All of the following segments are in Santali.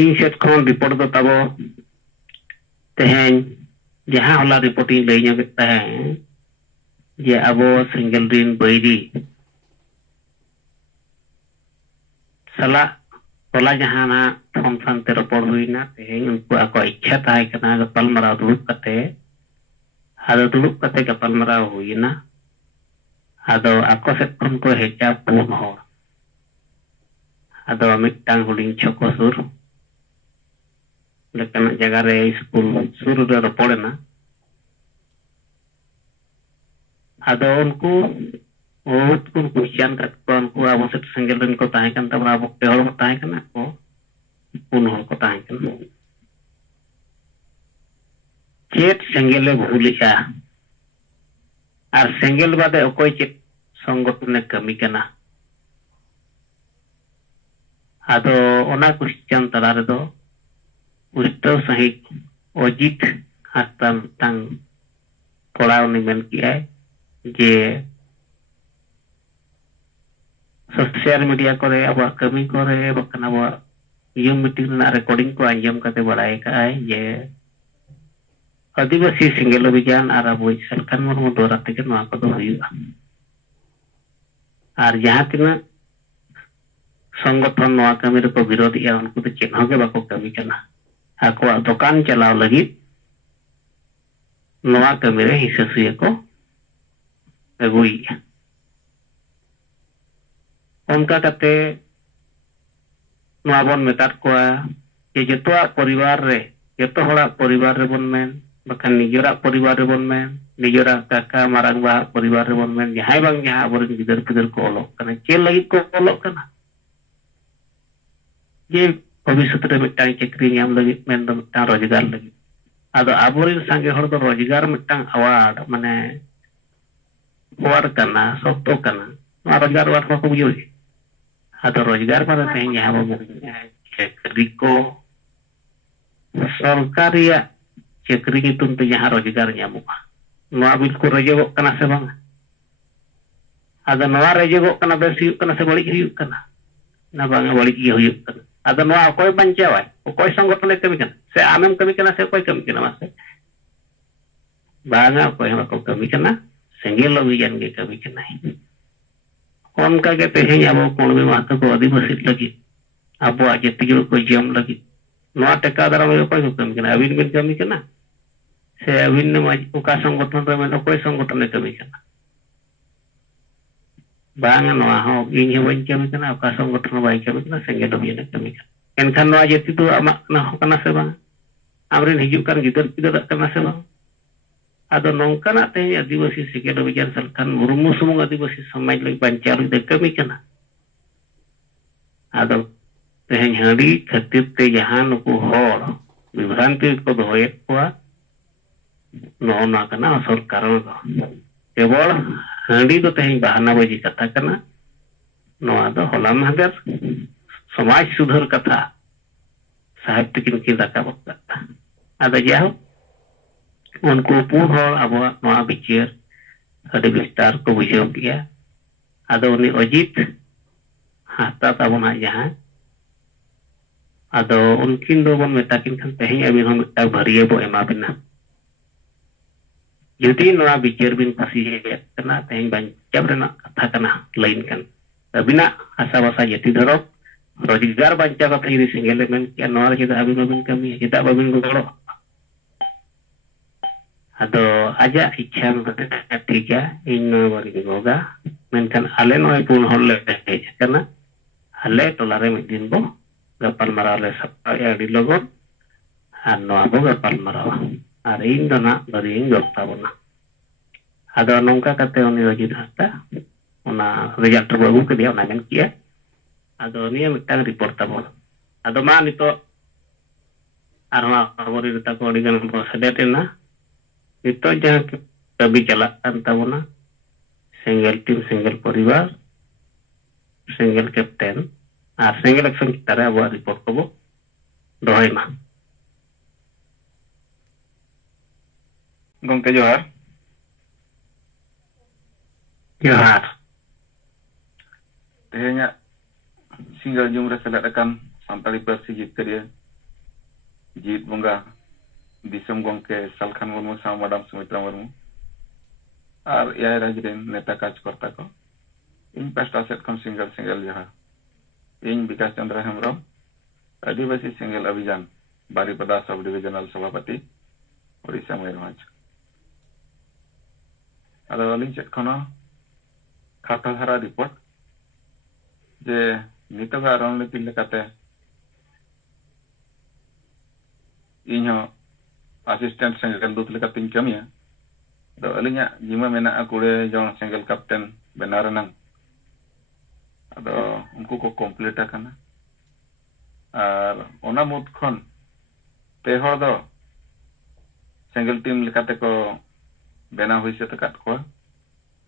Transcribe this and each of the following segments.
ᱤᱧ ᱥᱮᱫ ᱠᱷᱚᱱ ᱨᱤᱯᱳᱨᱴ ᱫᱚ ᱛᱟᱵᱚ ᱛᱮᱦᱮᱧ ᱡᱟᱦᱟᱸ ᱦᱚᱞᱟ ᱨᱤᱯᱳर्ट ᱤᱧ ᱞᱟᱹᱭ ᱧᱚᱜᱮᱫ ᱛᱟᱦᱮᱸ ᱡᱮ ᱟᱵᱚ ᱥᱮᱸᱜᱮᱞ ᱨᱤᱱ ᱵᱟᱹᱭᱨᱤ ᱥᱟᱞᱟᱜ ᱦᱚᱞᱟ ᱡᱟᱦᱟᱸᱱᱟᱜ ᱯᱷᱳᱱ ᱯᱷᱟᱱᱛᱮ ᱨᱚᱯᱚᱲ ᱦᱩᱭᱱᱟ ᱛᱮᱦᱮᱧ ᱩᱱᱠᱩ ᱟᱠᱚᱣᱟᱜ ᱤᱪᱪᱷᱟ ᱛᱟᱦᱮᱸ ᱠᱟᱱᱟ ᱜᱟᱯᱟᱞᱢᱟᱨᱟᱣ ᱫᱩᱲᱩᱵ ᱠᱟᱛᱮ ᱜᱟᱯᱟᱞᱢᱟᱨᱟw ᱦᱩᱭᱱᱟ ᱟᱫᱚ ᱟᱠᱚ ᱥᱮᱫ ᱠᱷᱚᱱ ᱠᱚ ᱦᱮᱡᱟ 4 ᱦᱚᱲ ᱟᱫᱚ ᱢᱤᱫᱴᱟᱝ ᱦᱩᱰᱤᱧ ᱪᱷᱚᱠᱚ ᱥᱩᱨ ᱞᱮᱠᱟᱱᱟᱜ ᱡᱟᱭᱜᱟ ᱨᱮ ᱥᱠᱩᱞ ᱥᱩᱨ ᱨᱮ ᱨᱚᱯᱚᱲᱮᱱᱟ ᱟᱫᱚ ᱩᱱᱠᱩ बहुत को क्वेश्चन करते उनको अब से सिंगल रन को ताहे kan tabra abo pe hor ko tahe kana ko pun hor ko tahe kana chet sengele bhuliya ar sengel bade okoy chet সংগঠনে kami kana ado ona question tala redo usto sahik ojit hatam tang kola uni men kiya je social media करे अब कमी करे बकन अब ये मीटिंग ना रिकॉर्डिंग को अंजाम करते बड़ाई का है ये आदिवासी सिंगल अभियान और अब सरकार मरमु द्वारा तक नवा को तो हुआ और जहाँ तीना संगठन नवा कमी रे को विरोधी या उनको तो चिन्ह के बाको कमी करना आको दुकान चलाओ लगी नवा कमी रे हिस्सा से को अगुई उनका कते नवाबन मेतार को ये जतवा परिवार रे जतो हड़ा परिवार रे बन में बखन निजरा परिवार रे बन में निजरा काका मारंग बा परिवार रे बन में जहां बंग जहां अबरन गिदर पिदर को ओलो कने चेल लगी को ओलो कना ये भविष्य रे मिटाई चक्री नाम लगी में दो ता रोजगार लगी आदो अबरन संगे हड़ दो रोजगार मिटांग अवार्ड माने वार कना सत्तो कना रोजगार वार को बुझोई atau roजगार pada tehnya apa cekri ko Sarkaria cekri itu untuk yang roजगार nyamuk noa bil ko rejego kana se bang ada noa rejego kana besi kana se balik hiu kana na bang balik hiu kana ada noa koy bancawai koy sanggotone kami kana se amem kami kana se koy kami kana mas banga koy ko kami kana senggel lobijan ge kami kana उनका के तेहे अब कोणबे माता को आदिवासी लगी अब आजती को जम लगी नवा टेका दरा में कोई कमी कना अबिन बिन कमी कना से अबिन ने उका संगठन रे में कोई संगठन ने कमी कना बांग नवा हो इन हे वन कमी कना उका संगठन बाई कमी कना संगे दो बिन कमी कना एनखान नवा जति तो अमा ना कना से बांग आमरे हिजु kan गिदर पिदर कना से बांग ada nongkana tehnya आदिवासी सिकेल अभियान सरकार मुरुमु सुमुंग आदिवासी समाज लगी बंचार दे कमी कना ada tehnya hari खातिर ते जहां नुको हर विभ्रांति को दोये को नौना कना सरकार केवल हांडी तो tehnya बहाना बजी कथा कना नोआ दो होला महदर समाज सुधर कथा साहित्य किनकी रकाब कथा ada जाहो उनको पूर्ण अब नवा बिचार अभी विस्तार को बुझाव किया आदो उन्हें अजित हाथा ताबना जहां आदो उनकिन दो बन मेताकिन खान तेहें अभी हम एक भरिए बो एमा बिना यदि नवा बिचार बिन पसी कना तेहें बंचाव रेना कथा कना लाइन कन अबिना आशा वासा यति धरो रोजगार बंचाव कथा यदि सिंगल में क्या नवा जेदा अभी बिन कमी जेदा बिन गोड़ो ado aja ichha ठीक है इन बरी गोगा मेनखान आले नय पुन हरले kana ale tolare mid din bo gapal marau le sapa adi logon ano abo gapal marau ar in dona bari in gopta bona ado nongka kate oni roji hasta ona result bagu ke dia ona men kia ado ni mitang report tabon ado ma nito arma arbori ta ko digan bo sedetena itu jangan kami jalankan tabona single tim single परिवार single captain আর single action kita re abo report ko dohai ma gongke johar tehnya single jumlah seledakan sampai persijit ke dia ᱡᱤᱛ ᱵᱚᱸᱜᱟ ᱫᱤᱥᱚᱢ ᱜᱚᱝᱠᱮ ᱥᱟᱞᱠᱷᱟᱱ ᱢᱩᱨᱢᱩ ᱥᱟᱶ ᱢᱟᱰᱟᱢ ᱥᱩᱢᱤᱛᱨᱟ ᱢᱩᱨᱢᱩ ᱟᱨ ᱮᱭᱟᱭ ᱨᱟᱡᱽ ᱨᱮᱱ ᱱᱮᱛᱟ ᱠᱟᱡᱽᱠᱚᱨᱛᱟ ᱠᱚ ᱤᱧ ᱯᱟᱥᱴᱟ ᱥᱮᱫ ᱠᱷᱚᱱ ᱥᱤᱸᱜᱟᱹᱲ ᱡᱚᱦᱟᱨ ᱤᱧ ᱵᱤᱠᱟᱥ ᱪᱚᱱᱫᱨᱚ ᱦᱮᱢᱵᱨᱚᱢ आदिवासी सेंगेल अभियान बारीपदा सब डिविजनल सभापति ओडिशा मयूरभंज अदो अलिंग चेक खनो खाता धारा रिपोर्ट जे नितोगा रणनीति लेकाते इन्हो असिस्टेंट सेंगेल दूत लेकातिन कमिया अदो अलिंगा जिमा मेना कुड़े जन सेंगेल कैप्टन बेनारनंग अदो उनको को कंप्लीट आकना और ओना मुद खन पे हर दो सेंगल टीम लेकाते को बेना हुई से तकात को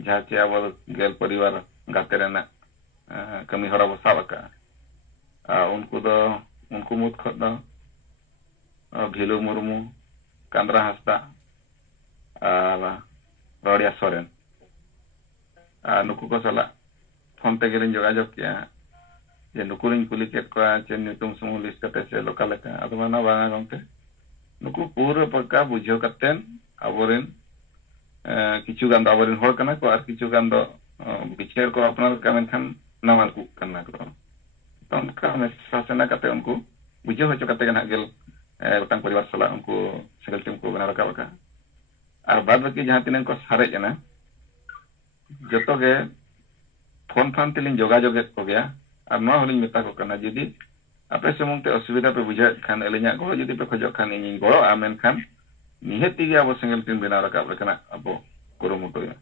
जहाँ चे अब गेल परिवार गाते रहना कमी हरा बसा बका उनको मुद खन दो भीलू मुर्मू कांद्रा हंसदा और रौड़िया सोरेन नुकु को सला फोन ते गेलिन जोगाजोग किया जे नुकुरिन कुली केट को चे नितुम समूह लिस्ट कते से लोकल का अदमाना बांगा गंते नुकु पूरा पक्का बुझो कतेन अबोरिन किछु गान दो अबोरिन होड़ कना को आर किछु गान दो बिचेर को अपना का मेनखान नामान कु करना को तो उनका शासना कते उनको बुझो होचो कते गना गेल गोटांग परिवार सला उनको सेंगल टीम को बना रखा बका और बाद बाकी जहां तिन को सारे जना जतो गे फोन फोन तिलिन जोगाजोग को गया और नवा होलिन मेता को करना जदी आपे समूंग ते असुविधा पे बुझा खान एलिया गो जदी पे खजो खान इन गो आमेन खान निहति गे अब सेंगल टीम बना रखा बकना अब कुरुमुटो या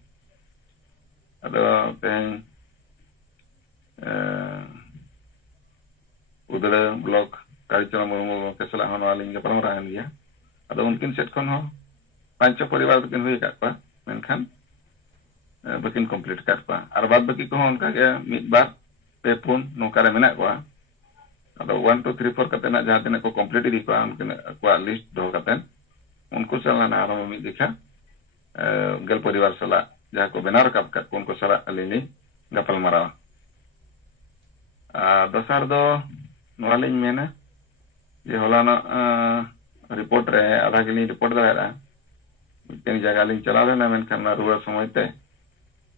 अदो तेन उदर ब्लॉक कारिचना मुर्मू के सला हन वालिन के परमरा हन गया अदो उनकिन सेट खन हो पांच परिवार किन हुई का पा मेनखान बकिन कंप्लीट कर पा और बाद बाकी को उनका के मिद बार पे पुन नोकारे मेना को अदो 1 2 3 4 कते ना जहां तने को कंप्लीट दी को उनके को लिस्ट दो कते उनको सला ना आराम में देखा गल परिवार सला जहां को बेनार कप का उनको सला लेनी गपल मरा दोसर दो नवालिन मेना जे होलाना रिपोर्ट रे आधा के लिए रिपोर्ट दायरा मिटन जगह लिंग चला लेना मेनखान रुआ समय ते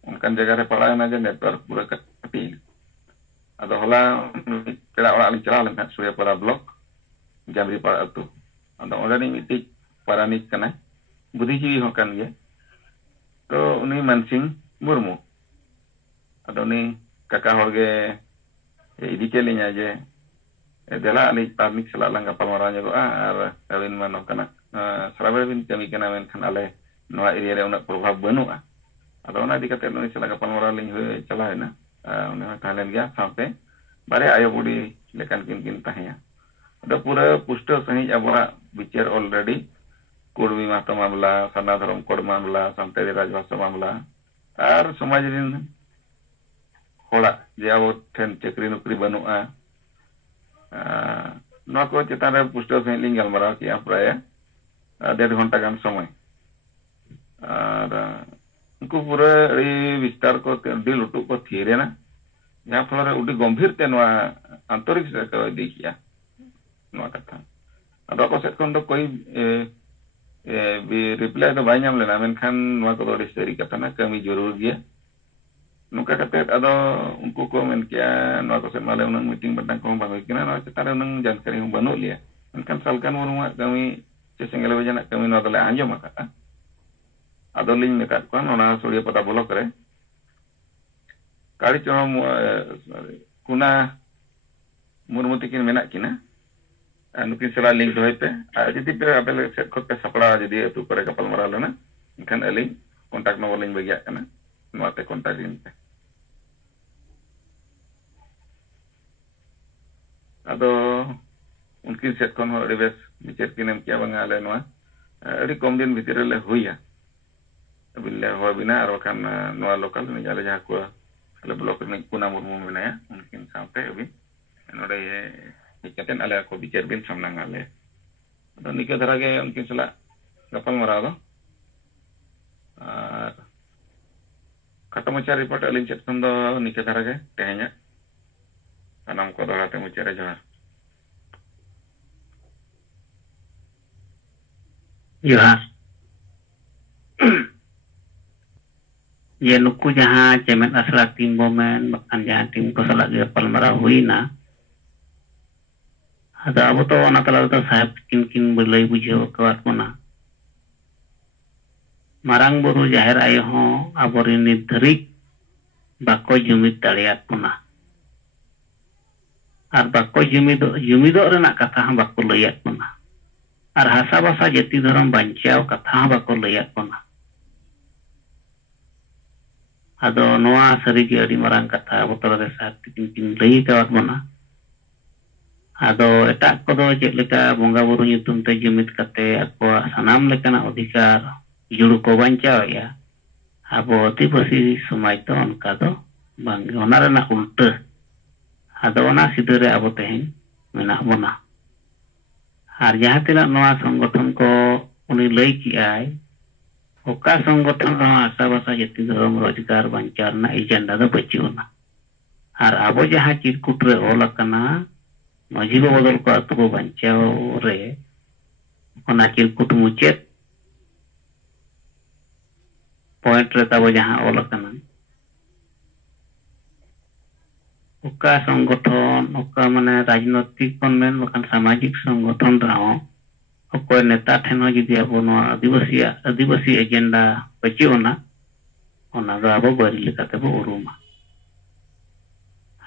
उनकान जगह रे पड़ा ना जे नेटवर्क पूरा कटी अदो होला पेड़ा ओड़ा लिंग चला लेना सूर्यपरा ब्लॉक जामरी पाड़ा अतु अदो ओडनी मिटी पारानिक कना बुद्धिजीवी हो कान गे तो उनी मानसिंह मुर्मू अदो उनी काका होगे इदी के लिंगा जे देला अली पारनिक सला लंगा पलमरा जगो और अबिन मानो कना सराबे बिन कमी कना मेनखान आले नवा एरिया रे उना प्रभाव बनुआ अदो उना दिकते उनी सला पलमरा लिंग होय चलायना उनी थालेन गया साथे बारे आयो बुडी लेकान किन ताहिया अदो पूरा पुष्ट सही अबरा विचार ऑलरेडी कुड़मी माता मामला सना धर्म कोड मामला संताली राजभाषा मामला और समाज रिन होड़ा जे अब ठेन चक्री नौकरी बनुआ नवा को चेतान रे पुष्ट सही लिंग गलमरा किया प्राय 1.5 घंटा गान समय और उनको पूरा विस्तार को दिल उटू को थीरे ना जहाँ फल उडी गंभीर ते आंतरिक से देखिया कथा अदो को सेट खन दो कोई रिप्लाई तो बाय नाम लेना मेनखान नवा को दोड़ी सेरी कथा ना कमी जरूर गया नुका कते अदो उनको को मेन किया नवा को से माले उन मीटिंग बटन को बांग किना नवा चतारे उन जानकारी हम बनो लिया मेनखान सालकान मुर्मू कमी से सेंगल वजना कमी नवा दले आंजम का अदो लिंग मेका को नोना सूर्य पता ब्लॉक रे काड़ी चो कुना मुर्मू तिकिन मेना किना नुकिन सला लिंक दोय पे जदी पे आपे सेट खत पे सपड़ा जदी अतु करे कपल मरा लेना इनखान अली कांटेक्ट नंबर लिंक बगिया कना नोते कांटेक्ट इन पे अदो उनकिन सेट खन हो रिवेस विचार किनेम किया बंगा ले नोआ अडी कम दिन भीतर ले होया बिल्ले हो बिना और खान नोआ लोकल नि जाले जहां को ले ब्लॉक में कुना मुर्मू मेनाया उनकिन साथे अभी नोडे इकतेन आले को बिचार बिन सामना गाले तो निके धरा के उनकिन सला गपल मरा दो खत्म मचा रिपोर्ट अलिन चेत खन दो निके धरा के तेहኛ सनाम को दोहाते मुचारे जहां Johar. Ye nuku jaha cemet asla tim bomen bahkan jaha tim ko salah ge palmara huina. Ada abo to ona tala to sahab kin belai bujau kawat mona. Marang buru jahir ayo ho aborin nidrik bako jumit daliat puna. Ar bako jumido renak kata ha bako layat puna. Ar hasa basa jati dharam bancau kata ha bako layat puna. Ado noa sarigi adi marang kata botol resat kin lay kawat puna. Ado etak kodo cek leka bonga buru nyutum te jumit kate akwa sanam lekana odhikar juru ko bancau ya. Abo tipasi sumai to onka do bang ona renak ulta. Ado ona sidere abo tehen menak bona. Ar jaha tila noa songgothon ko uni lay ki ay oka songgothon rama asa basa jati dharam rojgar bancar na ejenda do bachiuna. Ar abo jaha cirkut re ola kana maji bodol ko atu ko bancau re ona cirkut mucet point re tabo jaha ola kana oka songgothon oka mane rajnotik kon men bahkan samajik songgothon rao okoy neta theno judi abo no adivasi agenda bachiuna ona do abo bari lekate bo uruma.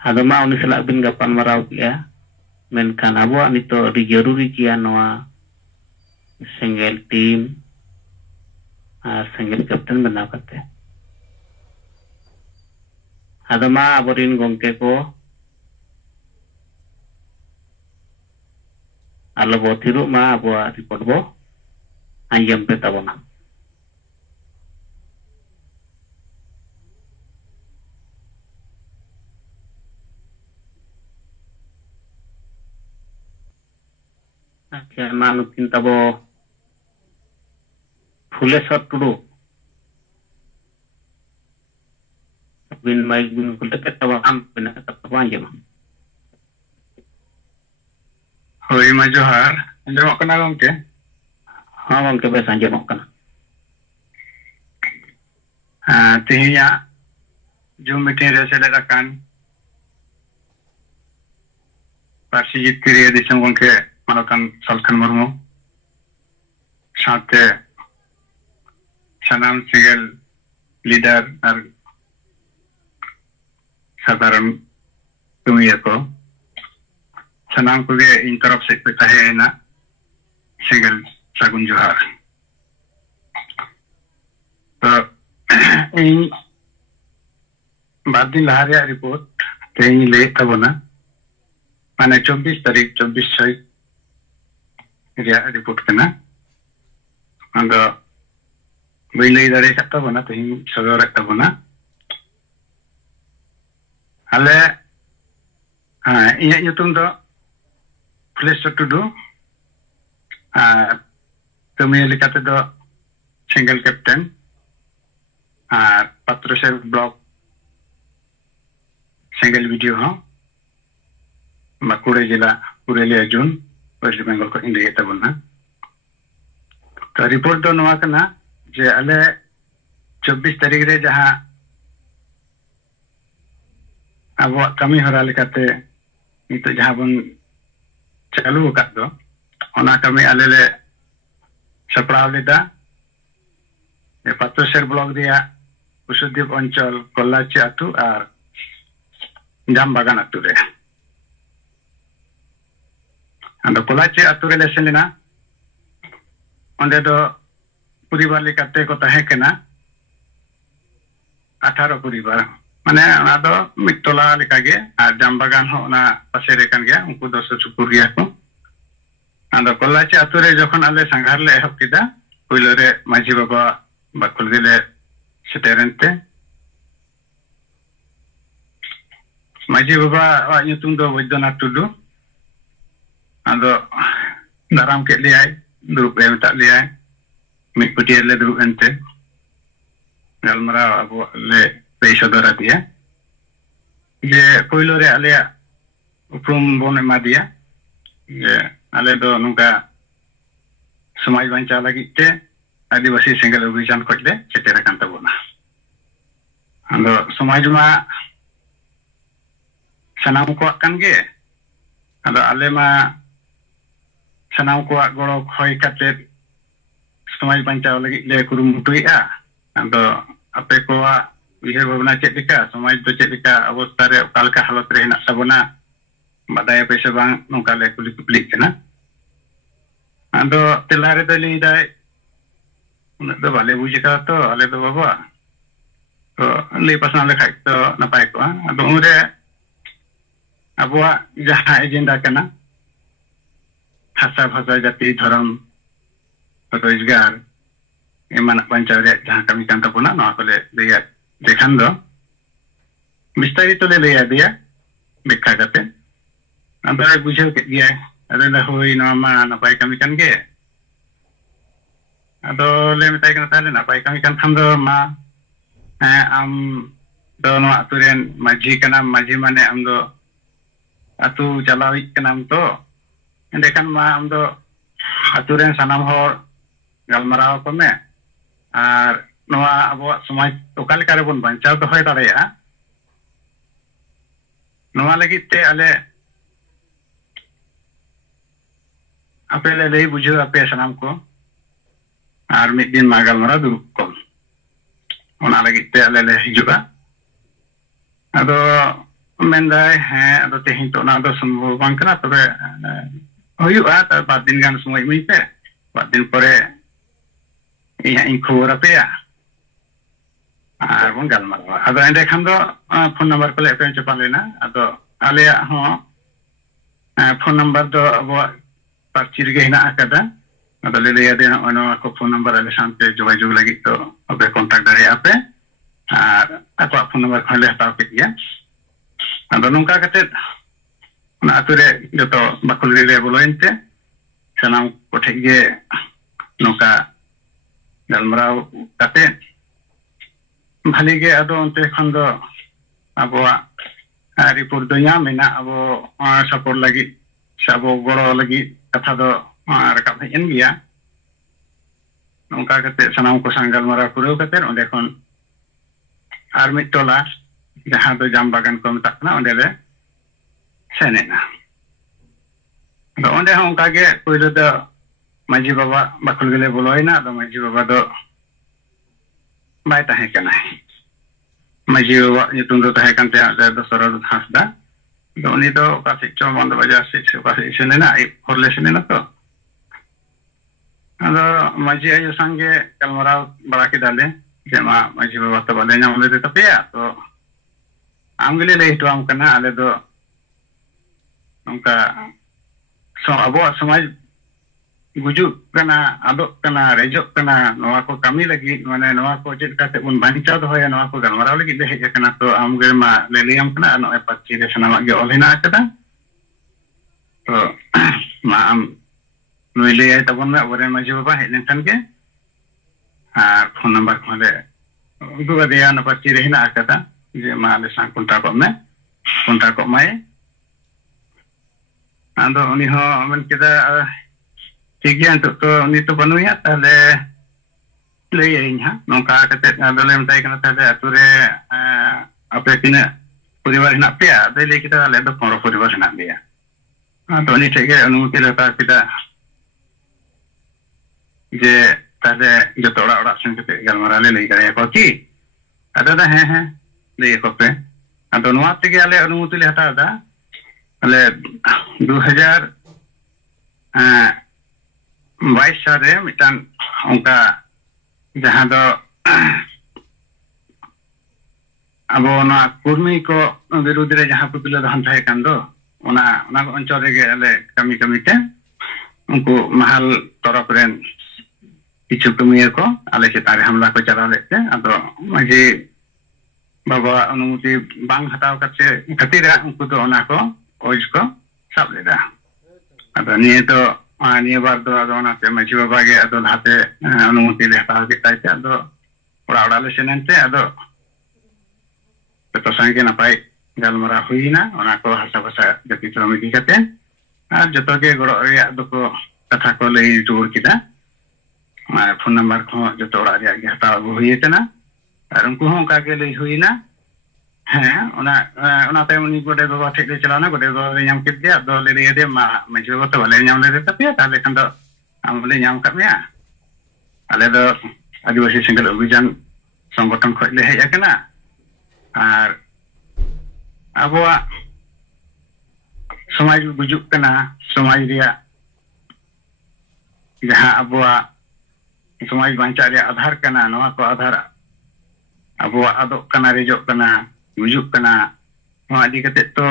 Ado ma uni salak bin gapan marau kia menkan abo nito di jaruri kia noa single team single captain benaw kate. Ado ma aborin gongke ko alo bo thiru ma abo report bo anjam pe tabona. Acha manukin tabo Fuleswar Tudu bin maik bin kuleket tabo am benak tabo anjam. Hoi ma Johar, anjamok kana gongke? Ha gongke bes anjamok kana. Tihinya Zoom meeting re seledakan Parsi Jitkiri Disam gongke Manokan Salkan Murmu saate sanam single leader ar sadaran tumiya ko sanam ko ge interop se tahe na single sagun Johar. To in badin lahariya report tehi le tabona mane 24 tarik 24 dia report kena ando bilai dari kata bana tehi sodor tabona ale inya nyutum do Fuleswar Tudu kami likate do single captain Patrasar block single video ho Bankura jila Purulia Jun West Bengal ko India tabuna. To report do noa kana je ale 24 tarik re jaha abo kami hora lekate itu jaha bon chalu kat do ona kami ale le sapraw leda e Patrasar block dia Usudip Onchol Kollachi atu ar Jambagan atu re. Ando Kollachi atu re lesenina onde do puribar likate ko tahe kena 18 puribar mane ona do mittola likage ar Jambagan ho ona pasere kan ge unku do supur gya ko ando Kollachi atu re jokhon ale sanghar le ehop kida puilo re maji baba bakul dile seterente maji baba wa nyutung do Wajdanath Tudu ando daram ke liai durup em tak liai mit putier le durup ente galmara abo le peisodara dia je poilo re ale uprum bon ema dia je ale do nungka समाज बांचा लगी ते आदिवासी सेंगल अभियान खोजले सेटेर आकान तबोना आदो समाज मा सनाम को आकान गे आदो आले मा सनाम को गड़ो खोय काते समाज बांचा लगी ले कुरुमुटुइआ आदो आपे को उयहर भावना चेक लेका समाज दो चेक लेका अवस्था रे ओकालका हालत रे हेना तबोना बादाय पे से बांग नोका ले कुली कुपली कना आदो तेलारे दो लई दाय उन दो बाले बुझका तो आले दो बाबा तो ले पसना लेखा तो नपाय को आदो उरे अबवा जहां एजेंडा कना भाषा भाषा जाति धर्म रोजगार एमान बांचा रे जहां कमी कान तबोना नवा को ले दिया देखान दो मिस्त्री तो ले लिया दिया बिखा करते अंदर बुझे के दिया अरे ना होई ना मा ना पाई कमी कान गे अदो ले मिताई कना ताले ना पाई कमी कान थाम दो मा आम दो नो अतुरेन माजी कना माजी माने आम दो अतु चलावी कनाम तो देखान मा आम दो अतुरेन सनाम हो गलमराव को में और नवा अब समाज ओकाल करे बन बांचाव तो होय दाड़ेया नवा लगी ते आले आपे ले लई बुझो आपे सनाम को और मिद दिन मागल मरा दुरुप को ओना लगी ते आले ले हिजुगा अदो मेंदाय है अदो तेहिं तो ना दो संभव बांग कना तबे होयुआ त बाद दिन गान समय मी पे बाद दिन परे इहा इन खबर आपेया बन गलमारा अदो एंडे खान दो फोन नंबर को ले पे चपा लेना अदो आले हो फोन नंबर दो अब पर्ची रे हेना आकादा अदो ले ले दे ono को फोन नंबर आले सामते जोगाजोग लगी तो अबे कांटेक्ट दारे आपे और ako फोन नंबर खले हटाव पे दिया अदो नोंका कते ना अतुरे जतो बाकुल रे बोलोइनते सनाम कोठे गे नोका गलमाराव कते भाली गे अदो उनते खंदो अबवा रिपोर्ट दो मेना अबो सपोर्ट लगी सबो गड़ो लगी कथा दो रकाब हेन गया नोंका कते सनाम को संगल मरा पुरो कते ओंदे खन आर मिट टोला जहां दो जाम बागान को मताकना ओंदे ले सेनेना दो ओंदे हम कागे पुरो दो माजी बाबा बाकुल गेले बोलोइना दो माजी बाबा दो बाय ताहे कना माजी बाबा nyutung do tahe kan te ada soro hasda do ni do ka sikcho band baja sik ka senena ai horle senena to ado maji ayu sange kalmara bada ke dale jema maji baba to bale nyam le to pe to amgile le to am kana ale do nongka so abo samaj गुजुक कना आदो कना रेजो कना नवा को कमी लगी माने नवा को चेक काते उन बांचा दो है नवा को गलमराव लगी दे हे कना तो आमगे मा लेलियम कना नो पच्ची रे सनामा गे ओलिना कदा तो मा आम नुइले आई तबन में ओरे माजी बाबा हे लेखन के और फोन नंबर खोले दुगा दिया न पच्ची रे हिना कदा जे मा ले सा कुंटा को माय आंदो उनी हो मन केदा ठीक है तो उन्हीं तो बनुया ताले ले यही हाँ नौका कते दले मताई कना ताले अतुरे आपे किने परिवार हिना पे दे ले kita ले दो पंद्रह परिवार हिना दिया तो उन्हीं ठीक है अनुमति लेता kita जे ताले जो तोड़ा ओड़ा सुन के गलमारा ले करे को की अदा है ले को पे अदो नवा ते आले अनुमति ले हटा दा अले 2000 22 साल मिटान उनका जहां दो अब ना कुर्मी को विरुद्ध रे जहां पुतला दहन थाए कान दो ओना अंचल रे अले कमी ते उनको महल तरफ रेन किछु कमिया को आले चेतान रे हमला को चला लेते अदो माजी बाबा अनुमति बांग हटाव करते खातिर उनको तो ओना को ओज को सब लेदा अदो निये तो निये बार दो अदो ना पे माजी बाबा के अदो लाते अनुमति ले हटाव के ताइते अदो ओड़ा ले सेनते अदो तो संगे नपाई गलमरा हुईना ओना को हसा भाषा जति तो मिदी कते आ जतो के गड़ो रे दो को कथा को ले जोड़ किदा phone number ko joto ora ria ge hataw agu hui kana ar unku hon ka ge lei huina ona te uni gode baba thik le chalana gode baba le nyam kit dia do le ria de ma jo to le nyam le tapi tale kan do am le nyam kat mea ale do Adivasi Single Abhijan Sanggothon khoj le hej akana ar abuwa समाज बुजुक कना समाज रिया जहां अबुआ समाज बांचा रिया आधार कना नवा को आधार अबुआ आदोक कना रेजोक कना बुजुक कना नवा इदी कते तो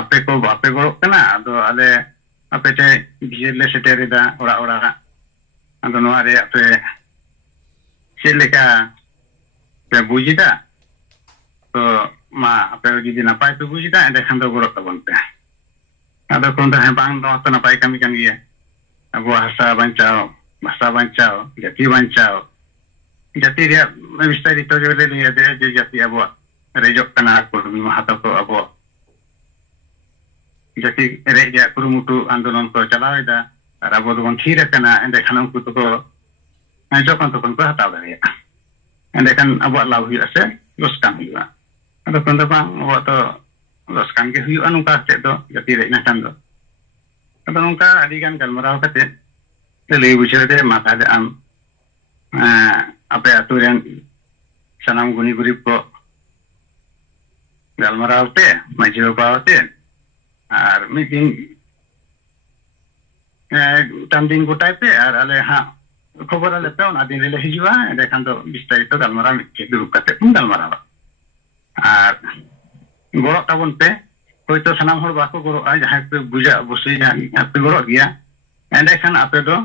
आपे को बापे गड़ोक कना अदो आले आपे ते बिजेले सेटेरेदा ओरा ओरा अदो नवा रे आपे सेलेका पे बुजिदा तो मा आपे जुदी नापाय पे बुजिदा एंडे खान दो गड़ोक तबन पे ada kontra bang do to napai kami kan dia abu hasa bancao bahasa bancao jati bancao jati dia misteri to jole dia de jati abu rejok kana ko mi mahata ko abu jati re dia kurumutu andolon ko chalaweda ar abu don thira kana ende khanam ku to ko jokon to kon ko hata dia ende kan abu lawi ase loskan dia ada kontra bang abu to los kan ke huyu nungka cek do jati re na tan do ado nungka adi kan galmarau kate le buchere de mata de am ape aturan sanam guni gurip ko galmarau te majiyo pawate ar meeting tanding gotai pe ar ale ha khobor ale pe ona din le hijua dekhan do bistarit galmarau ke duruk kate galmarau ar gorok tabon pe hoito sanam hor bako gorok ay jahay pe buja bosui jan ape gorok dia ende khan ape do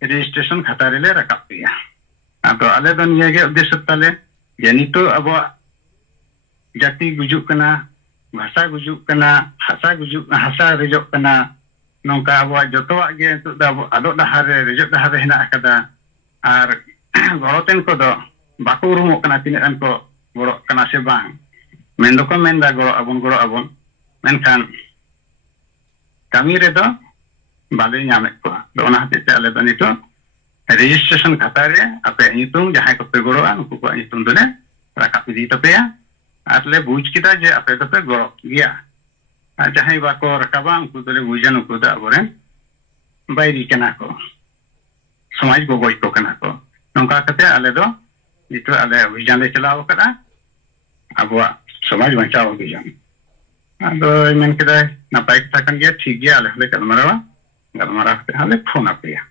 registration khata rele rakap dia ado ale do niya ge uddesho tale janito abo jati gujuk kana bhasa gujuk kana hasa rejok kana nongka abo jotoa ge tu da ado dahar rejok dahar hena akada ar goroten ko do bako urumok kana tinak ko gorok kana se bang mendoko menda goro abon menkan kami redo bale nyame ko do ona hate te ale bani to registration khatare ape nitung jahay ko pe goro an ko nitung dole rakap di to pe ya atle buj kita je ape to pe goro dia jahay ba ko rakabang ku dole bujan ko da boren bairi kana ko samaj go goi ko kana ko nongka kate ale do itu ale bujan le chalao kada abuwa समाज बचाओ अभियान अदो मन के ना बाइक थाकन गया ठीक गया ले गलमारा के हाले फोन आपया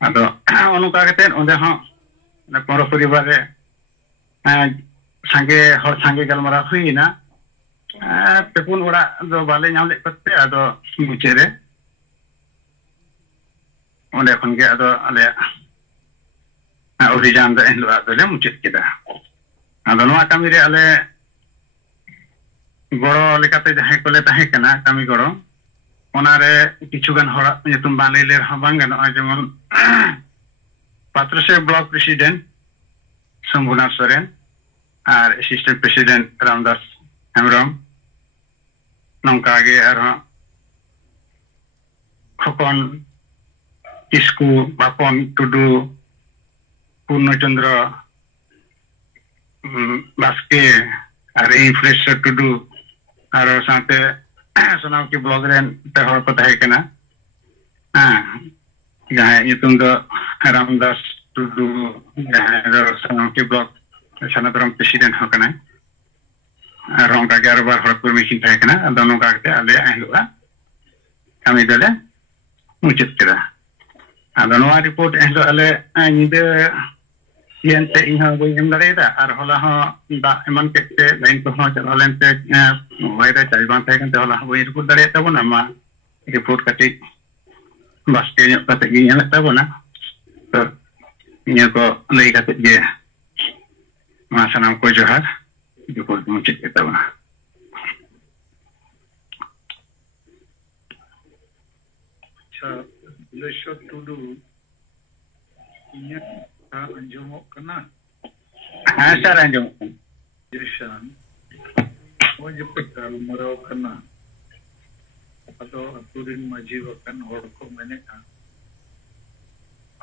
अदो अनुका कते ओंदे हो ना पर परिवार रे संगे गलमारा हुईना पेपुन ओड़ा दो बाले नाम ले कते अदो मुचेरे ओंदे खन के अदो आले अभियान द एंड अदो ले मुचित केदा ado noa kami re ale goro lekate jahay ko le tahe kana kami goro onare kichugan hora nyutum bale ler habang gano jemon Patrashe block president Sambhunath Soren ar assistant president Ramdas Hemrom nongka ge ar khokon Kisku Bapon Tudu Purno Chandra baske are influencer to do aro sate sonam ki blogger te hor ko tahe kana jahay itung do Ramdas to do aro sonam ki blog sanadram president ho kana aro ka gar bar hor permission tahe kana dono ka te ale ahluwa kami dole muchit kira ado no report ahlo ale nide yente inha go em dareda ar hola ho da eman kete lain ko ho chala lente waida chaiban thai kan te hola ho report dare tabona ma report kati bas ke nyok kate gi nyala tabona to nya ko lei kate ge ma sanam ko johar report muchit ke tabona cha le shot to do inya anjumok kana sir anjumok Yeshan mo jepekal marau kana ado aturin maji wakan hor ko meneka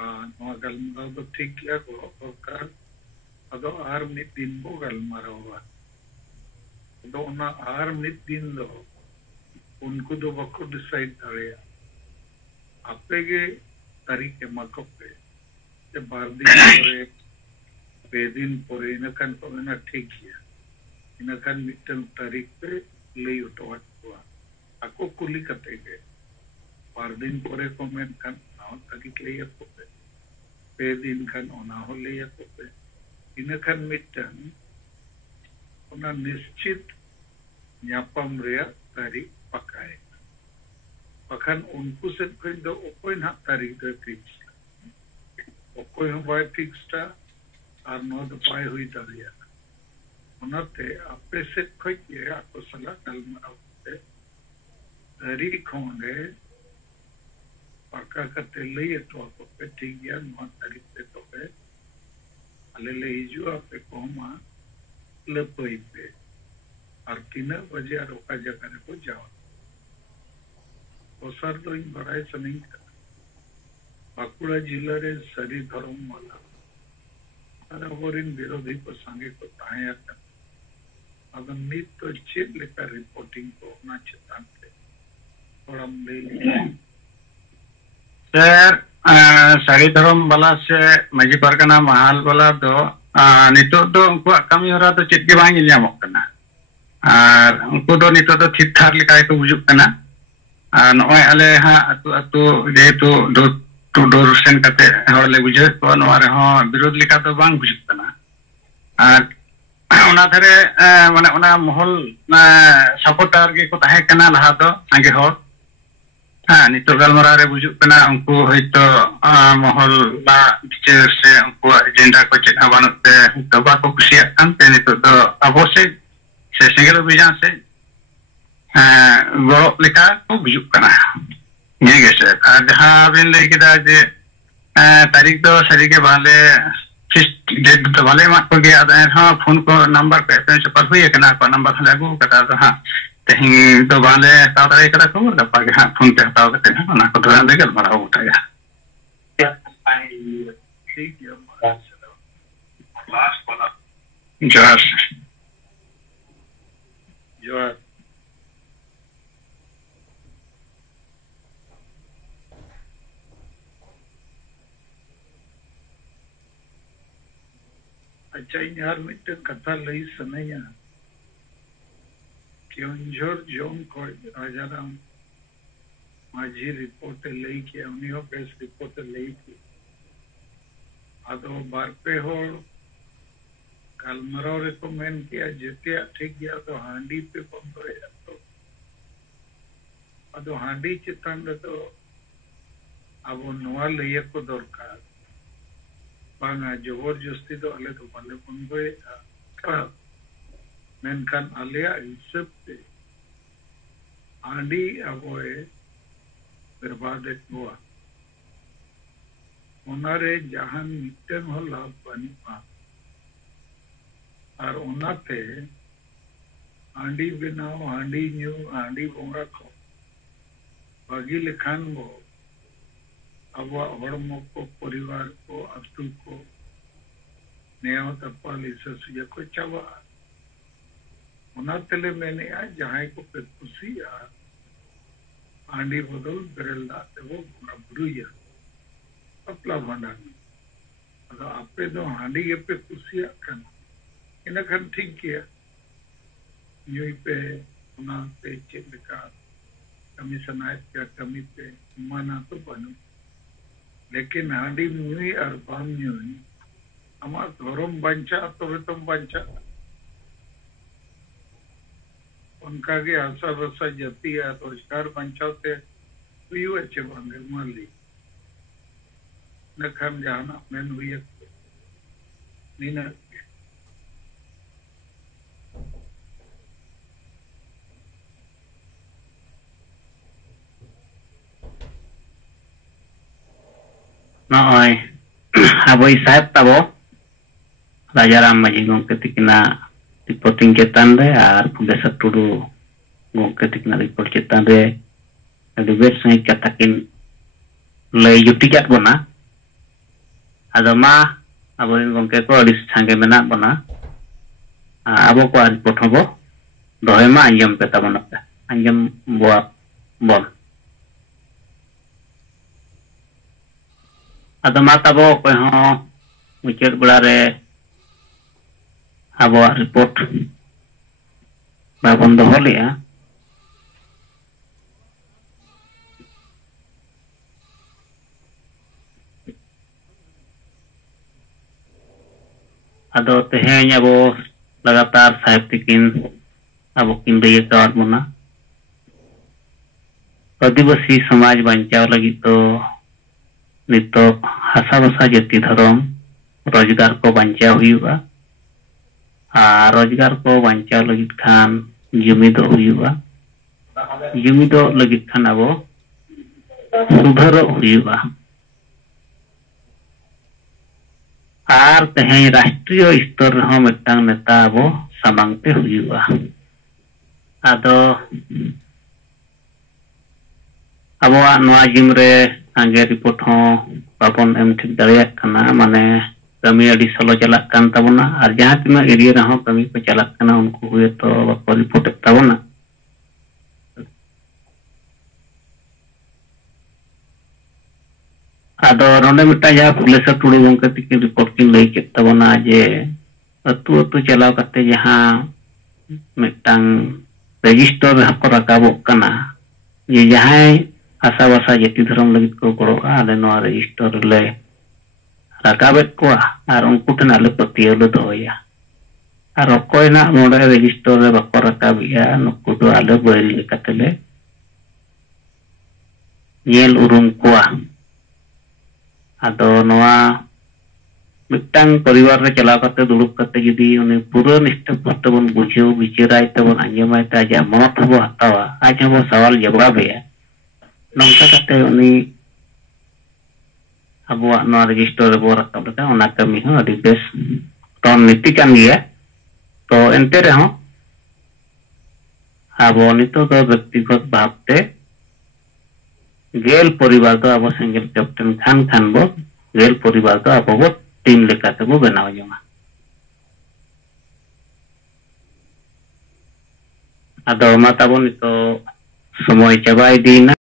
नवा गलमाराव दो ठीक गया को सरकार अदो आर मिद दिन बो गलमारावा अदो ओना आर मिद दिन दो उनको दो बको डिसाइड दाड़िया आपे के तारीख एमाको पे जे 12 दिन परे 2 दिन परे इनकान को मेना ठीक गया इनकान मिटन तारीख पे लई उठवा ako kuli katege 12 दिन परे को main kan naon tarik lei ako pe 2 दिन kan ona ho lei ako pe इनकान मिटन ona निश्चित nyapam rea tarik pakai bahkan unku set kendo okoy na tarik do fix okoy no bay fix ta ar no do pai hui daria onate ape set khoy ye ako sala kalma tarik khonde paka kate lei to ako pe ठीक गया no tarik pe to pe ale lei ju ape koma lepoi pe और 3 बजे और ओका जगह को जाओ ओसर तो इन बड़ाई सनिंग बाकुड़ा जिला रे सरी धर्म वाला और ओरिन विरोधी को संगे को ताया अगर नीत तो चेक लेकर रिपोर्टिंग को ना चेतान पे थोड़ा ले सर सरी धर्म वाला से मजी परगना महाल वाला दो नितो दो उनको कमी हो रहा तो चेक के बांग इलिया मोकना और उनको दो नितो तो ठीक ठाक लिखा है तो बुजुर्ग करना नॉय अले हाँ अतु जेहेतु डोर सेन करते हर ले बुजुर्ग को नॉरे हाँ विरोध लिखा तो बांग बुजुर्ग करना उना धरे माने उना महल सपोर्टर के को ताहे करना लहा तो आगे हो हाँ नितो गलमरा रे बुजुर्ग करना उनको है तो महल ला टीचर से उनको एजेंडा को चेक बानुते तो बाको कुसिया करते नितो तो अवश्य से सिंगल अभियान से गौरव लिखा को बिजुक करना ये कैसे जहाँ बिन लेके दा जे तारीख तो सरी के वाले फिस्ट डेट तो वाले मार को गया था हाँ फोन को नंबर पे पेंच पर हुई है कि ना को नंबर हले को कटा तो हाँ कहीं तो वाले तारे करा को दपा के हाँ फोन पे हटाओ करते हैं ना को तो लेकर बड़ा उठाया ठीक है लास्ट वाला जॉर्ज जोर अच्छा यार मिट्टे कथा लई सनैया क्योंझोर जोन को राजाराम माझी रिपोर्ट लई के उनियो बेस रिपोर्ट लई की आदो बारपे हो गलमराव रेकमेंड किया जेते ठीक गया तो हांडी पे बंद हो तो अदो हांडी चितान तो अब नवा लइया को दरकार बांगा जबरदस्ती तो अले तो बंद हो मेनखान आलिया हिसाब से हांडी अब बर्बाद हुआ उनारे जहां मिटन हो लाभ बनी पा और उनाते हांडी बनाओ हांडी न्यू हांडी बोंगा को बागी लिखान वो अब हड़मो को परिवार को अतु को नया तपाल इसे को चावा उनाते ले मैंने आज जहाँ को पे खुशी यार हांडी बदल बेरल दाते वो बोंगा बुरुया अपला भंडार में अगर आपे दो हांडी ये पे खुशी करना इनखान ठीक गया न्यूई पे उना पे चेक का कमीशन आए क्या कमी पे माना तो बनो लेकिन हांडी न्यूई और बाम न्यूई हमार धर्म बंचा तो तुम बंचा उनका के आशा रसा जती है तो स्टार बंचाते हुई अच्छे बंदे मान ली न खम जाना मैं हुई नहीं ना नॉय अब साहेब तबो राजाराम माजी गोंके तिकना रिपोर्टिंग चेतान रे और पुलिस टुडू गोंके तिकना रिपोर्ट चेतान रे अदि बेस सही कथा किन लय जुटी जात बना ado ma aborin gongke ko adi sange menak bona abo ko report hobo dohe ma anjam pe tabona pe anjam bon ado ma tabo ko ho mucet bulare abo report babon doho ya ado tehenya abo लगातार साहेब तिकिन अब किंदे कवात मना आदिवासी समाज बचाव लगी तो नितो हासा बसा जाति धर्म रोजगार को बचाव हुआ रोजगार को बचाव लगी खान जुमिदो हुआ जुमिदो लगी खान अब सुधर हुआ आर तेहें राष्ट्रीय स्तर हो मिटांग नेता अब सामांगते हुआ आदो अब नवा जिम रे आगे रिपोर्ट हो बाबन एम ठीक दाड़िया कना माने कमी अड़ी सलो चलाक कान ताबोना आर जहां तिना एरिया रे हो कमी को चलाक कना उनको हुए तो बाको रिपोर्ट ताबोना आदो रोंडे मिटा जा पुलिस टुडू गंके तिकिन रिपोर्ट किन लई केत ताबोना जे अतु अतु चलाव कते जहां मिटांग रजिस्टर हको रकाबो कना ये जहां आशा बसा जाति धर्म लगित को गड़ोगा आले नवा रजिस्टर ले रकाबेत को आर उनको ठन आले पतियो ले दोया आर अकोय ना मोडे रजिस्टर रे बको रकाबिया नुकु दो आले बैरी लेकातेले येल उरुम कोआ आदो नवा मिटांग परिवार रे चलाव करते दुड़ुब करते जदी उनी पूरा निष्ठा बन बुझेव विचाराय तबन आंजमाय ता जा मत हबो हतावा आज हबो सवाल जवाब है नंका करते उनी अबो नवा रजिस्टर रे बो रकाब लका ओना कमी हो अदि बेस तो नीति कान गया तो एंते रे हो अबो नितो तो व्यक्तिगत भावते गेल परिवार तो अब सिंगल कैप्टन खान खान बो गेल परिवार तो अब वो टीम लेकाते बो बनाव जमा आदो माता बो नितो समय चाबाय दीना